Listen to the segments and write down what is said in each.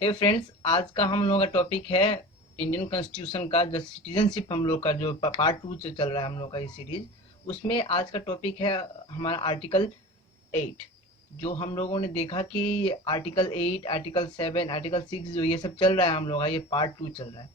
हे friends, आज का हम लोगों का टॉपिक है इंडियन कॉन्स्टिट्यूशन का जो सिटीजनशिप हम लोग का जो पार्ट 2 से चल रहा है हम लोग का ये सीरीज। उसमें आज का टॉपिक है हमारा आर्टिकल 8। जो हम लोगों ने देखा कि आर्टिकल 8, आर्टिकल 7, आर्टिकल 6 जो ये सब चल रहा है हम लोग का ये पार्ट 2 चल रहा है।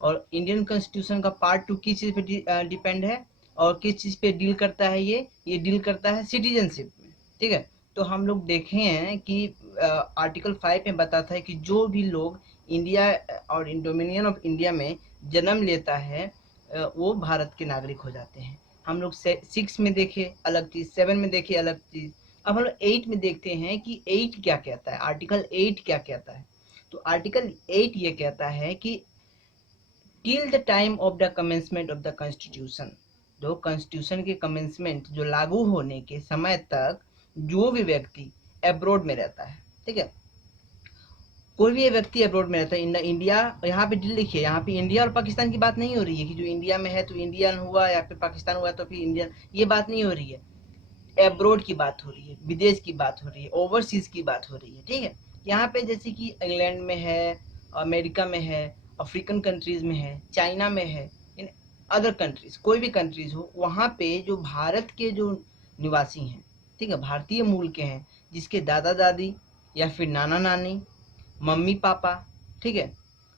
और इंडियन कॉन्स्टिट्यूशन का पार्ट 2 किस चीज़ पे डिपेंड है और किस चीज़ पे डील करता है? ये डील करता है सिटीजनशिप में। ठीक है, तो हम लोग देखे हैं कि आर्टिकल 5 में बताता है कि जो भी लोग इंडिया और डोमिनियन ऑफ इंडिया में जन्म लेता है वो भारत के नागरिक हो जाते हैं। हम लोग 6 में देखे अलग चीज़, 7 में देखे अलग चीज़। अब हम लोग 8 में देखते हैं कि 8 क्या कहता है, आर्टिकल 8 क्या कहता है। तो आर्टिकल 8 ये कहता है कि till the time of the commencement of the constitution, जो कॉन्स्टिट्यूशन के कमेंसमेंट जो लागू होने के समय तक जो भी व्यक्ति अब्रोड में रहता है, ठीक है, कोई भी व्यक्ति अब्रोड में रहता है इंडिया, यहाँ पे लिखिए, यहाँ पे इंडिया और पाकिस्तान की बात नहीं हो रही है कि जो इंडिया में है तो इंडियन हुआ या फिर पाकिस्तान हुआ तो फिर इंडियन, ये बात नहीं हो रही है। एब्रोड की बात हो रही है, विदेश की बात हो रही है, ओवरसीज की बात हो रही है। ठीक है, यहाँ पे जैसे कि इंग्लैंड में है, अमेरिका में है, अफ्रीकन कंट्रीज में है, चाइना में है, इन अदर कंट्रीज, कोई भी कंट्रीज हो, वहाँ पे जो भारत के जो निवासी हैं, ठीक है, भारतीय मूल के हैं, जिसके दादा दादी या फिर नाना नानी, मम्मी पापा, ठीक है,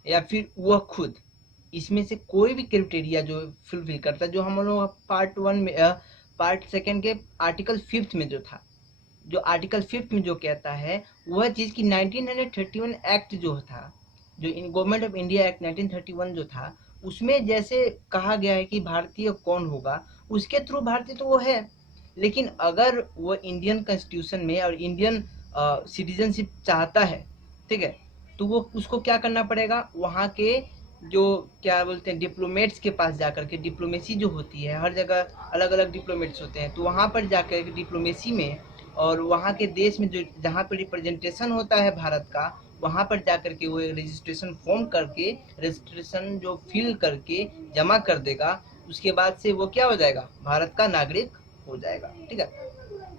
या फिर वह खुद, इसमें से कोई भी क्राइटेरिया जो फुलफिल करता है, जो हम लोग पार्ट 1 में पार्ट 2 के आर्टिकल 5 में जो था, जो आर्टिकल 5 में जो कहता है वह चीज़ की 1931 एक्ट जो था, जो गवर्नमेंट ऑफ इंडिया एक्ट 1931 जो था, उसमें जैसे कहा गया है कि भारतीय कौन होगा, उसके थ्रू भारतीय तो वो है। लेकिन अगर वो इंडियन कॉन्स्टिट्यूशन में और इंडियन सिटीजनशिप चाहता है, ठीक है, तो वो उसको क्या करना पड़ेगा, वहाँ के जो क्या बोलते हैं डिप्लोमेट्स के पास जाकर के, डिप्लोमेसी जो होती है हर जगह अलग अलग डिप्लोमेट्स होते हैं, तो वहाँ पर जाकर के डिप्लोमेसी में और वहाँ के देश में जो जहाँ पर रिप्रेजेंटेशन होता है भारत का, वहाँ पर जाकर के वो रजिस्ट्रेशन फॉर्म करके, रजिस्ट्रेशन जो फिल करके जमा कर देगा, उसके बाद से वो क्या हो जाएगा, भारत का नागरिक हो जाएगा। ठीक है,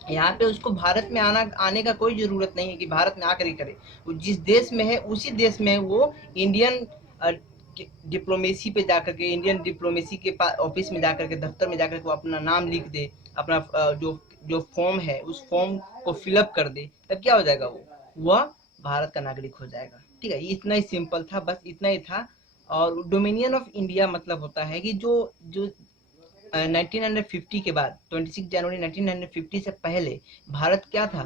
यहाँ पे उसको भारत में आने का कोई ज़रूरत नहीं है कि भारत में आकर ही करे। वो जिस देश में है उसी देश में वो इंडियन डिप्लोमेसी पे जाकर के, इंडियन डिप्लोमेसी के पास ऑफिस में जाकर के, दफ्तर में जाकर के वो अपना नाम लिख दे, अपना जो जो फॉर्म है उस फॉर्म को फिलअप कर दे, तब क्या हो जाएगा, वह भारत का नागरिक हो जाएगा। ठीक है, इतना ही सिंपल था, बस इतना ही था। और डोमिनियन ऑफ इंडिया मतलब होता है कि जो जो 1950 के बाद, 26 जनवरी 1950 से पहले भारत क्या था,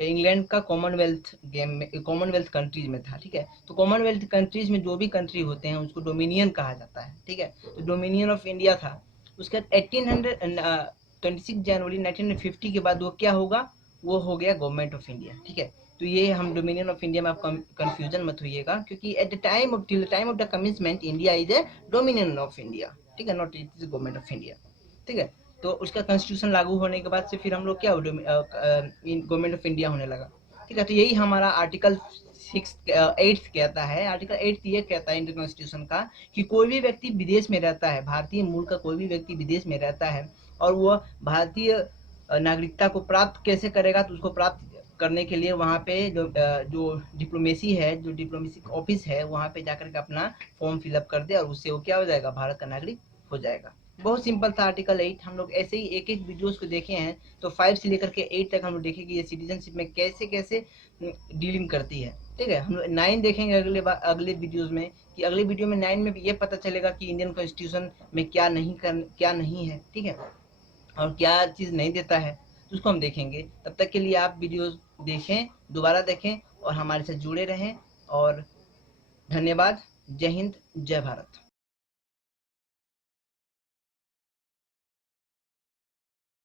इंग्लैंड का कॉमनवेल्थ गेम में, कॉमनवेल्थ कंट्रीज में था। ठीक है, तो कॉमनवेल्थ कंट्रीज में जो भी कंट्री होते हैं उसको डोमिनियन कहा जाता है। ठीक है, तो डोमिनियन ऑफ इंडिया था। उसके बाद 26 जनवरी 1950 के बाद वो क्या होगा, वो हो गया गवर्नमेंट ऑफ इंडिया। ठीक है, तो ये हम डोमिनियन ऑफ इंडिया में आप कंफ्यूजन मत होइएगा, क्योंकि at the time of till the time of the commitment India is a dominion of India. ठीक है, not it is government of India. ठीक है, तो उसका कॉन्स्टिट्यूशन लागू होने के बाद से फिर हम लोग क्या गवर्नमेंट ऑफ इंडिया होने लगा। ठीक है, तो यही हमारा आर्टिकल 8 कहता है। आर्टिकल 8 ये कहता है इंडियन कॉन्स्टिट्यूशन का कि कोई भी व्यक्ति विदेश में रहता है, भारतीय मूल का कोई भी व्यक्ति विदेश में रहता है और वह भारतीय नागरिकता को प्राप्त कैसे करेगा, तो उसको प्राप्त करने के लिए वहाँ पे जो डिप्लोमेसी है, जो डिप्लोमेसी ऑफिस है, वहाँ पे जाकर के अपना फॉर्म फिलअप कर दे और उससे वो क्या हो जाएगा, भारत का नागरिक हो जाएगा। बहुत सिंपल था आर्टिकल 8। हम लोग ऐसे ही एक एक वीडियोस को देखे हैं, तो 5 से लेकर के 8 तक हम लोग देखेंगे ये सिटीजनशिप में कैसे कैसे डीलिंग करती है। ठीक है, हम लोग 9 देखेंगे अगले वीडियोस में, कि अगले वीडियो में 9 में भी ये पता चलेगा कि इंडियन कॉन्स्टिट्यूशन में क्या नहीं है। ठीक है, और क्या चीज़ नहीं देता है, तो उसको हम देखेंगे। तब तक के लिए आप वीडियोस देखें, दोबारा देखें और हमारे साथ जुड़े रहें। और धन्यवाद। जय हिंद, जय भारत।